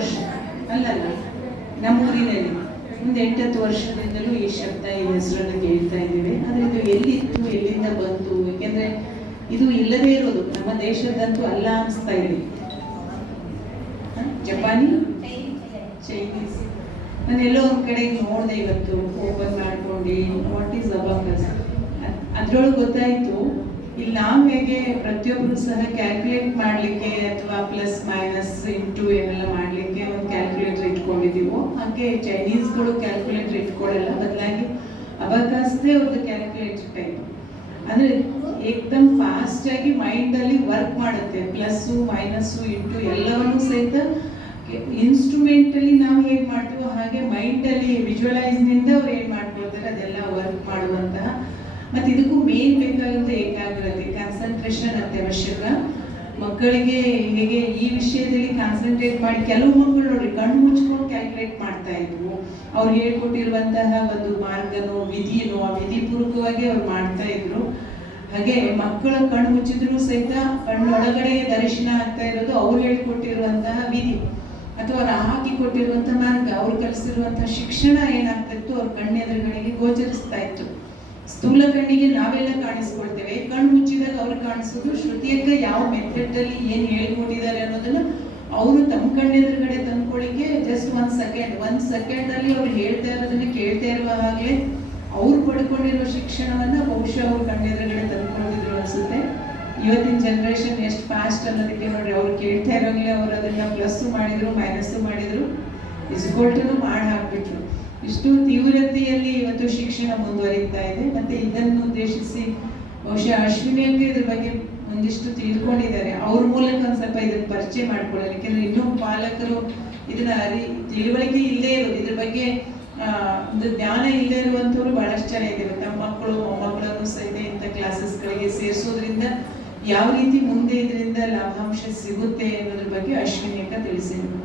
ವರ್ಷ. ಅಲ್ಲಲ್ಲ, ನಮ್ಮೂರಿನಲ್ಲಿ ಒಂದು ಎಂಟತ್ತು ವರ್ಷದಿಂದಲೂ ಈ ಶಬ್ದ ಈ ಹೆಸರನ್ನು ಕೇಳ್ತಾ ಇದ್ದೀವಿ. ಆದರೆ ಇದು ಎಲ್ಲಿತ್ತು, ಎಲ್ಲಿಂದ ಬಂತು? ಯಾಕೆಂದ್ರೆ ಇದು ಇಲ್ಲದೇ ಇರೋದು. ನಮ್ಮ ದೇಶದಂತೂ ಅಲ್ಲ ಅನಿಸ್ತಾ ಇದೆ? ಜಪಾನಿ? ಚೈನೀಸ್. ನಾನು ಎಲ್ಲೋ ಒಂದು ಕಡೆ ನೋಡಿದೆ ಇವತ್ತು. ಓಪನ್ ಮಾಡ್ಕೊಂಡು. ವಾಟ್ ಈಸ್ ಅಬಾಕಸ್ ಅದ್ರೊಳಗೆ ಗೊತ್ತಾಯ್ತು. ಇಲ್ಲಿ ನಾವು ಹೇಗೆ ಪ್ರತಿಯೊಬ್ಬರು ಸಹ ಕ್ಯಾಲ್ಕುಲೇಟ್ ಮಾಡಲಿಕ್ಕೆ ಅಥವಾ ಪ್ಲಸ್ ಮೈನಸ್ ಇಂಟು ಏನೆಲ್ಲ ಮಾಡಲಿಕ್ಕೆ ಒಂದು ಕ್ಯಾಲ್ಕುಲೇಟರ್ ಇಟ್ಕೊಂಡಿದ್ದೀವೋ, ಹಾಗೆ ಚೈನೀಸ್ಗಳು ಕ್ಯಾಲ್ಕುಲೇಟರ್ ಇಟ್ಕೊಳ್ಳಲ್ಲ, ಬದಲಾಗಿ ಅಬಕಾಸ್ದೇ ಒಂದು ಕ್ಯಾಲ್ಕುಲೇಟರ್ ಟೈಪ್ ಅಂದ್ರೆ ಏಕ್ದಮ್ ಫಾಸ್ಟ್ ಮೈಂಡಲ್ಲಿ ವರ್ಕ್ ಮಾಡುತ್ತೆ ಪ್ಲಸ್ಸು ಮೈನಸ್ಸು ಇಂಟು ಎಲ್ಲವನ್ನೂ ಸಹಿತ ಇನ್ಸ್ಟ್ರೂಮೆಂಟಲ್ಲಿ ನಾವು ಹೇಗೆ ಮಾಡ್ತೀವೋ ಹಾಗೆ ಮೈಂಡಲ್ಲಿ ವಿಜುವಲೈಸ್ನಿಂದ ವಿಜುವಲೈಸ್ನಿಂದ ಅವ್ರು ಏನು ಮಾಡ್ಕೊಳ್ತಾರೆ, ಅದೆಲ್ಲ ವರ್ಕ್ ಮಾಡುವಂತಹ ಮತ್ತೆ ಇದಕ್ಕೂ ಮೇನ್ ಬೇಕಾಗಿರೋದು ಏಕಾಗ್ರತೆ ಕಾನ್ಸಂಟ್ರೇಷನ್ ಅತ್ಯವಶ್ಯಕ ಮಕ್ಕಳಿಗೆ ಹೇಗೆ ಈ ವಿಷಯದಲ್ಲಿ ಕಾನ್ಸಂಟ್ರೇಟ್ ಮಾಡಿ, ಕೆಲವು ಮಕ್ಕಳು ನೋಡಿ ಕಣ್ಣು ಮುಚ್ಕೊಂಡು ಕ್ಯಾಲ್ಕುಲೇಟ್ ಮಾಡ್ತಾ ಇದ್ರು. ಅವ್ರು ಹೇಳ್ಕೊಟ್ಟಿರುವಂತಹ ಒಂದು ಮಾರ್ಗನೋ, ವಿಧಿನೋ ಆ ವಿಧಿಪೂರ್ವಕವಾಗಿ ಅವ್ರು ಮಾಡ್ತಾ ಇದ್ರು. ಹಾಗೆ ಮಕ್ಕಳ ಕಣ್ಣು ಮುಚ್ಚಿದ್ರು ಸಹಿತ ಕಣ್ಣೊಳಗಡೆ ದರ್ಶನ ಆಗ್ತಾ ಇರೋದು ಅವ್ರು ಹೇಳ್ಕೊಟ್ಟಿರುವಂತಹ ವಿಧಿ. ಅಥವಾ ಅವ್ರು ಹಾಕಿ ಕೊಟ್ಟಿರುವಂತಹ ಮಾರ್ಗ, ಅವ್ರು ಕಲಿಸಿರುವಂತಹ ಶಿಕ್ಷಣ ಏನಾಗ್ತಿತ್ತು ಅವ್ರ ಕಣ್ಣೆದುರುಗಳಿಗೆ ಗೋಚರಿಸ್ತಾ ಇತ್ತು. ಸ್ಥೂಲ ಕಣ್ಣಿಗೆ ನಾವೆಲ್ಲ ಕಾಣಿಸ್ಕೊಳ್ತೇವೆ. ಕಣ್ಣು ಮುಚ್ಚಿದಾಗ ಅವ್ರು ಕಾಣಿಸೋದು ಶ್ರುತಿಯಕ್ಕ ಯಾವ ಮೆಥಡ್ ಅಲ್ಲಿ ಏನ್ ಹೇಳ್ಕೊಟ್ಟಿದ್ದಾರೆ ಅನ್ನೋದನ್ನ ಅವರು ತಮ್ಮ ಕಣ್ಣೆದುರುಗಡೆ ತಂದ್ಕೊಳ್ಳಿಕ್ಕೆ ಜಸ್ಟ್ ಒಂದ್ ಸೆಕೆಂಡ್ ಒಂದ್ ಸೆಕೆಂಡ್ ಅಲ್ಲಿ ಅವ್ರು ಹೇಳ್ತಾ ಇರೋದನ್ನ ಕೇಳ್ತಾ ಇರುವ ಹಾಗೆ ಅವ್ರು ಪಡ್ಕೊಂಡಿರೋ ಶಿಕ್ಷಣವನ್ನ ಬಹುಶಃ ಅವ್ರ ಕಣ್ಣೆದುರುಗಡೆ ತಂದ್ಕೊಳ್ತಿದ್ರು ಅನ್ಸುತ್ತೆ. ಇವತ್ತಿನ ಜನರೇಷನ್ ಎಷ್ಟು ಫಾಸ್ಟ್ ಅನ್ನೋದಕ್ಕೆ ನೋಡ್ರಿ, ಅವ್ರು ಕೇಳ್ತಾ ಇರೋಂಗಿಲ್ಲ ಅವ್ರು ಅದನ್ನ ಪ್ಲಸ್ ಮಾಡಿದ್ರು ಮೈನಸ್ ಮಾಡಿದ್ರು. ಇಸ್ಕೊಲ್ಟನು ಮಾಡಿ ಹಾಕ್ಬಿಟ್ರು. ಇಷ್ಟು ತೀವ್ರತೆಯಲ್ಲಿ ಇವತ್ತು ಶಿಕ್ಷಣ ಮುಂದುವರಿತಾ ಇದೆ. ಮತ್ತೆ ಇದನ್ನು ಉದ್ದೇಶಿಸಿ ಬಹುಶಃ ಅಶ್ವಿನಿ ಅಂತ ಇದ್ರ ಬಗ್ಗೆ ಒಂದಿಷ್ಟು ತಿಳ್ಕೊಂಡಿದ್ದಾರೆ. ಅವ್ರ ಮೂಲಕ ಒಂದ್ ಸ್ವಲ್ಪ ಇದನ್ನ ಪರಿಚಯ ಮಾಡ್ಕೊಳ್ಳೋಣ. ಯಾಕಂದ್ರೆ ಇನ್ನೂ ಪಾಲಕರು ಇದನ್ನ ಅರಿ, ತಿಳುವಳಿಕೆ ಇಲ್ಲೇ ಇರೋದು. ಇದ್ರ ಬಗ್ಗೆ ಒಂದು ಜ್ಞಾನ ಇಲ್ಲದೆ ಇರುವಂತವ್ರು ಬಹಳಷ್ಟು ಜನ ಇದ್ದಾರೆ. ತಮ್ಮ ಮಕ್ಕಳು, ಮೊಮ್ಮಕ್ಕಳನ್ನು ಸಹಿತ ಇಂಥ ಕ್ಲಾಸಸ್ಗಳಿಗೆ ಸೇರಿಸೋದ್ರಿಂದ ಯಾವ ರೀತಿ ಮುಂದೆ ಇದರಿಂದ ಲಾಭಾಂಶ ಸಿಗುತ್ತೆ ಅನ್ನೋದ್ರ ಬಗ್ಗೆ ಅಶ್ವಿನಿ ಅಂತ ತಿಳಿಸಿದ್ರು.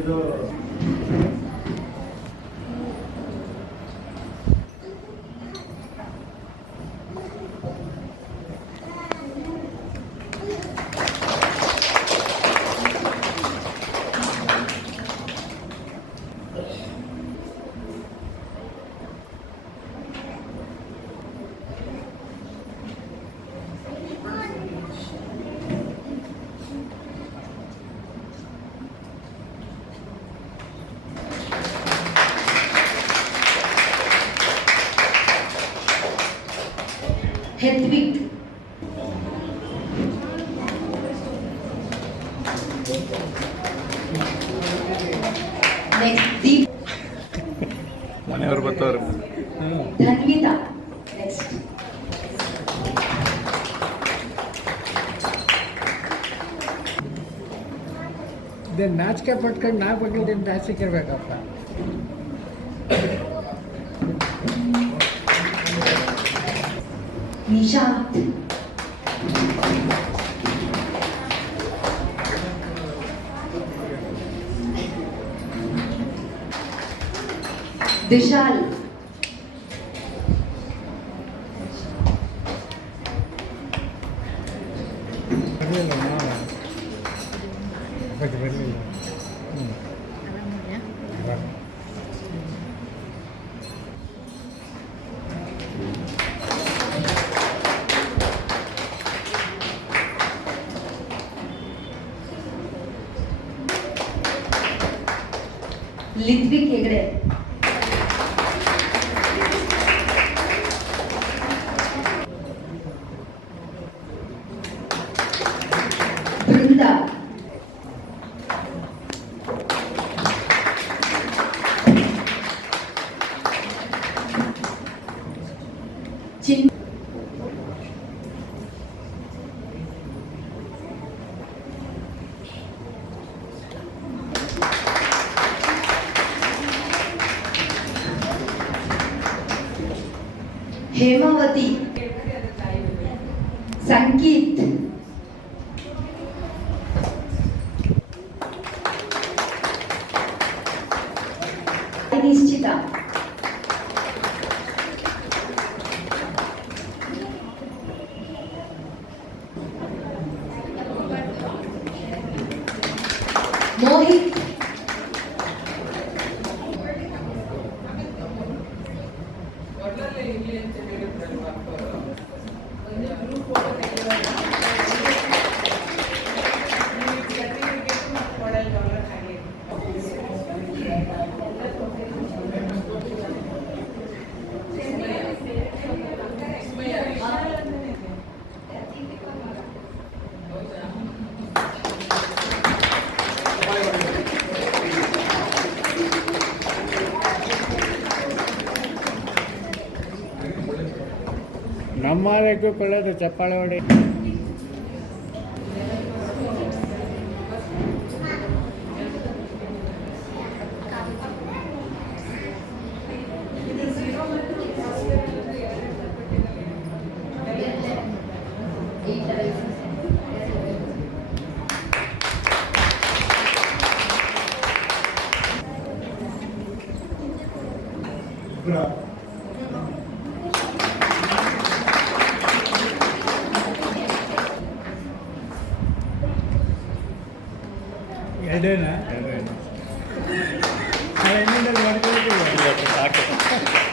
ಇದು ಹೆದ್ವಿಕ್ ನೆಕ್ಸ್ಟ್ ದೀಪ್ ಮನೆಯವ್ರು ಬರ್ತಾವ್ರೆ ಧನ್ವಿತಾ ನೆಕ್ಸ್ಟ್ ಇದೇ ನಾಚಿಕೆ ಪಟ್ಕೊಂಡು ನಾ ಬಂದಿದ್ದೇನೆ ಜಾಸ್ತಿ ಇರ್ಬೇಕಪ್ಪ Nishant. ಲಿತ್ವಿಕ್ ಹೆಗಡೆ ಬೃಂದ पद्मावती संगीत। निश्चिता। मोहित। ನಿಶ್ಚಿತ ಮೋಹಿತ್ ನಮ್ಮದಕ್ಕೂ ಕೊಳ್ಳೋದು ಚಪ್ಪಾಳೆ ಹೊಡಿ ഇടേണ ഇടേണ അല്ല ഇന്നുണ്ടല്ലോ അടുത്ത